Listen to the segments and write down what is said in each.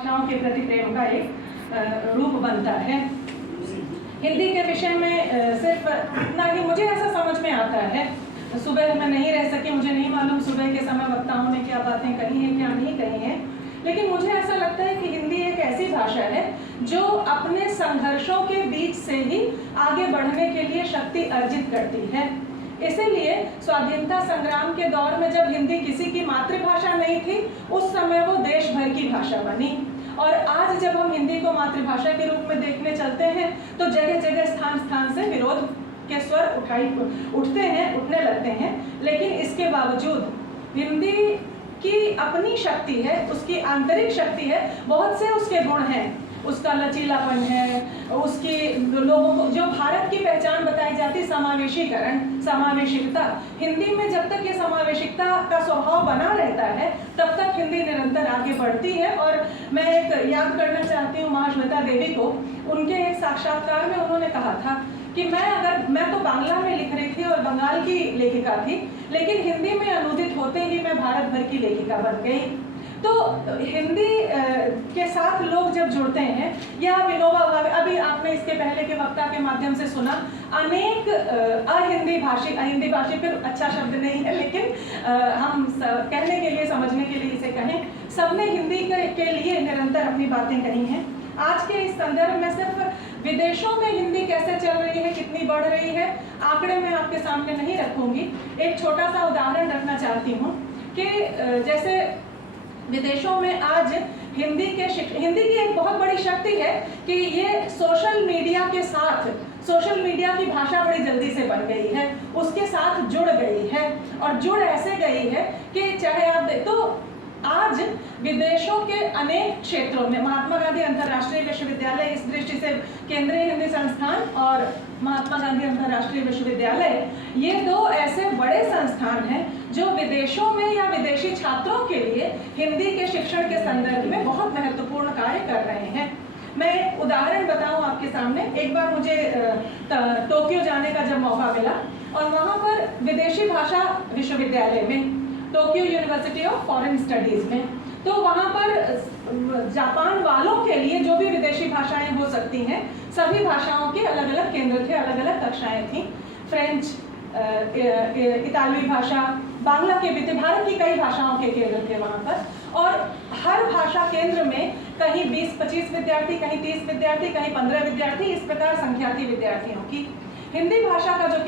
भाषाओं के प्रति प्रेम का एक रूप बनता है। हिंदी के विषय में सिर्फ इतना ही मुझे ऐसा समझ में आता है। सुबह मैं नहीं रह सकी, मुझे नहीं मालूम सुबह के समय वक्ताओं ने क्या बातें कही हैं क्या नहीं कही हैं, लेकिन मुझे ऐसा लगता है कि हिंदी एक ऐसी भाषा है जो अपने संघर्षों के बीच से ही आगे बढ़ने के लिए शक्ति अर्जित करती है। इसीलिए स्वाधीनता संग्राम के दौर में जब हिंदी किसी की मातृभाषा नहीं थी, उस समय वो देश भर की भाषा बनी। और आज जब हम हिंदी को मातृभाषा के रूप में देखने चलते हैं तो जगह जगह स्थान स्थान से विरोध के स्वर उठने लगते हैं। लेकिन इसके बावजूद हिंदी की अपनी शक्ति है, उसकी आंतरिक शक्ति है, बहुत से उसके गुण हैं, उसका लचीलापन है, उसकी लोगों को जो भारत की पहचान बताई जाती समावेशीकरण, समावेशिकता, हिंदी में जब तक ये समावेशिकता का स्वभाव बना रहता है तब तक हिंदी निरंतर आगे बढ़ती है। और मैं एक याद करना चाहती हूँ महाश्वेता देवी को। उनके एक साक्षात्कार में उन्होंने कहा था कि मैं तो बांग्ला में लिख रही थी और बंगाल की लेखिका थी, लेकिन हिंदी में अनुदित होते ही मैं भारत भर की लेखिका बन गई। तो हिंदी के साथ लोग जब जुड़ते हैं, या विनोबा भावे, अभी आपने इसके पहले के वक्ता के माध्यम से सुना, अनेक अहिंदी भाषी फिर अच्छा शब्द नहीं है, लेकिन हम कहने के लिए, समझने के लिए इसे कहें, सबने हिंदी के लिए निरंतर अपनी बातें कही हैं। आज के इस संदर्भ में सिर्फ विदेशों में हिंदी कैसे चल रही है, कितनी बढ़ रही है, आंकड़े मैं आपके सामने नहीं रखूंगी। एक छोटा सा उदाहरण रखना चाहती हूँ कि जैसे विदेशों में आज हिंदी की एक बहुत बड़ी शक्ति है कि ये सोशल मीडिया के साथ, सोशल मीडिया की भाषा बड़ी जल्दी से बन गई है, उसके साथ जुड़ गई है। और जुड़ ऐसे गई है कि चाहे आप तो आज विदेशों के अनेक क्षेत्रों में महात्मा गांधी अंतर्राष्ट्रीय विश्वविद्यालय, इस दृष्टि से केंद्रीय हिंदी संस्थान और महात्मा गांधी अंतर्राष्ट्रीय विश्वविद्यालय, ये दो ऐसे बड़े संस्थान हैं जो विदेशों में या विदेशी छात्रों के लिए हिंदी के शिक्षण के संदर्भ में बहुत महत्वपूर्ण कार्य कर रहे हैं। मैं एक उदाहरण बताऊं आपके सामने। एक बार मुझे टोक्यो जाने का जब मौका मिला और वहाँ पर विदेशी भाषा विश्वविद्यालय में, Tokyo university of foreign studies में, तो वहाँ पर जापान वालों के लिए जो भी विदेशी भाषाएं हो सकती हैं, सभी भाषाओं के अलग अलग केंद्र थे, अलग अलग कक्षाएं थी। फ्रेंच, इतालवी भाषा, बांग्ला के भी थे, भारत की कई भाषाओं के केंद्र थे वहाँ पर। और हर भाषा केंद्र में कहीं 20-25 विद्यार्थी, कहीं 30 विद्यार्थी, कहीं 15 विद्यार्थी, इस प्रकार संख्या थी विद्यार्थियों की। हिंदी भाषा का जो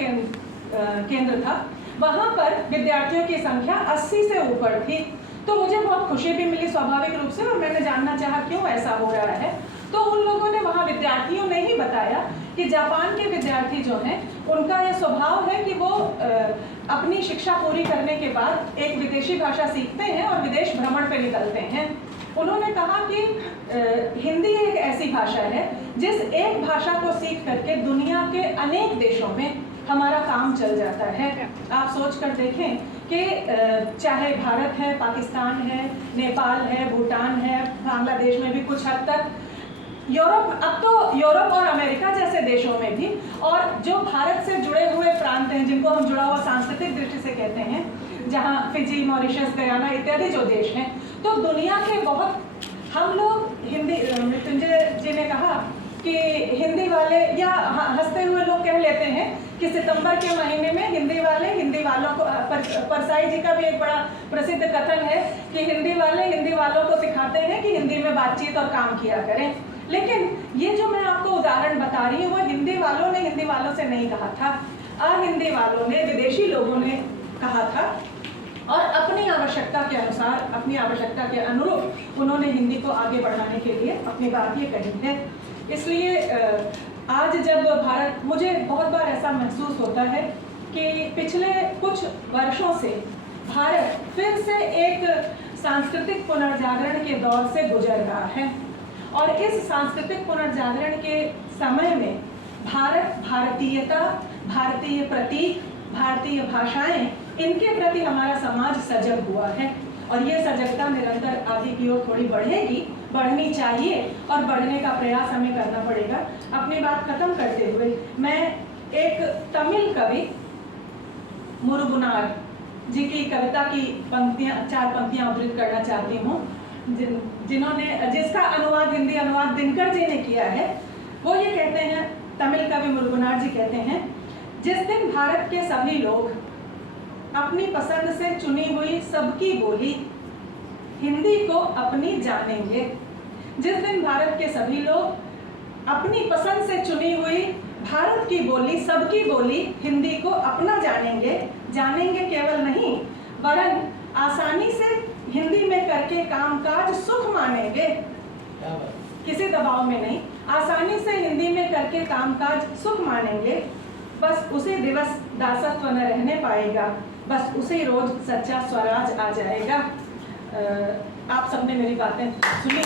केंद्र था, वहाँ पर विद्यार्थियों की संख्या 80 से ऊपर थी। तो मुझे बहुत खुशी भी मिली स्वाभाविक रूप से, और मैंने जानना चाहा क्यों ऐसा हो रहा है। तो उन लोगों ने, वहाँ विद्यार्थियों ने ही बताया कि जापान के विद्यार्थी जो हैं, उनका ये स्वभाव है कि वो अपनी शिक्षा पूरी करने के बाद एक विदेशी भाषा सीखते हैं और विदेश भ्रमण पे निकलते हैं। उन्होंने कहा कि हिंदी एक ऐसी भाषा है जिस एक भाषा को सीख करके दुनिया के अनेक देशों में हमारा काम चल जाता है। आप सोच कर देखें कि चाहे भारत है, पाकिस्तान है, नेपाल है, भूटान है, बांग्लादेश में भी कुछ हद तक, यूरोप, अब तो यूरोप और अमेरिका जैसे देशों में भी, और जो भारत से जुड़े हुए प्रांत हैं, जिनको हम जुड़ा हुआ सांस्कृतिक दृष्टि से कहते हैं, जहाँ फिजी, मॉरिशस, गयाना इत्यादि जो देश हैं, तो दुनिया के बहुत, हम लोग हिंदी, मृत्युंजय जी ने कहा कि हिंदी वाले, या हंसते हुए लोग कह लेते हैं कि सितंबर के महीने में हिंदी वालों को, परसाई जी का भी एक बड़ा प्रसिद्ध कथन है कि हिंदी वालों को सिखाते हैं कि हिंदी में बातचीत और काम किया करें। लेकिन ये जो मैं आपको उदाहरण बता रही हूँ, वो हिंदी वालों ने हिंदी वालों से नहीं कहा था, अहिंदी वालों ने, विदेशी लोगों ने कहा था, और अपनी आवश्यकता के अनुसार, अपनी आवश्यकता के अनुरूप उन्होंने हिंदी को आगे बढ़ाने के लिए अपनी बात ये कही है। इसलिए आज जब भारत, मुझे बहुत बार ऐसा महसूस होता है कि पिछले कुछ वर्षों से भारत फिर से एक सांस्कृतिक पुनर्जागरण के दौर से गुजर रहा है। और इस सांस्कृतिक पुनर्जागरण के समय में भारत, भारतीयता, भारतीय प्रतीक, भारतीय भाषाएं, इनके प्रति हमारा समाज सजग हुआ है। और ये सजगता निरंतर आगे की ओर थोड़ी बढ़ेगी, बढ़नी चाहिए, और बढ़ने का प्रयास हमें करना पड़ेगा। अपनी बात खत्म करते हुए मैं एक तमिल कवि मुरुगुनार जी की कविता की पंक्तियां, 4 पंक्तियां उद्धृत करना चाहती हूँ। जिसका अनुवाद, हिंदी अनुवाद दिनकर जी ने किया है। वो ये कहते हैं, तमिल कवि मुरुगनार जी कहते हैं, जिस दिन भारत के सभी लोग अपनी पसंद से चुनी हुई सबकी बोली हिंदी को अपनी जानेंगे, जिस दिन भारत के सभी लोग अपनी पसंद से चुनी हुई भारत की बोली, सबकी बोली हिंदी को अपना जानेंगे, जानेंगे केवल नहीं वरन आसानी से हिंदी में करके कामकाज सुख मानेंगे, किसी दबाव में नहीं, आसानी से हिंदी में करके कामकाज सुख मानेंगे। बस उसी दिवस दासत्व न रहने पाएगा, बस उसी रोज सच्चा स्वराज आ जाएगा। आप सबने मेरी बातें सुनी।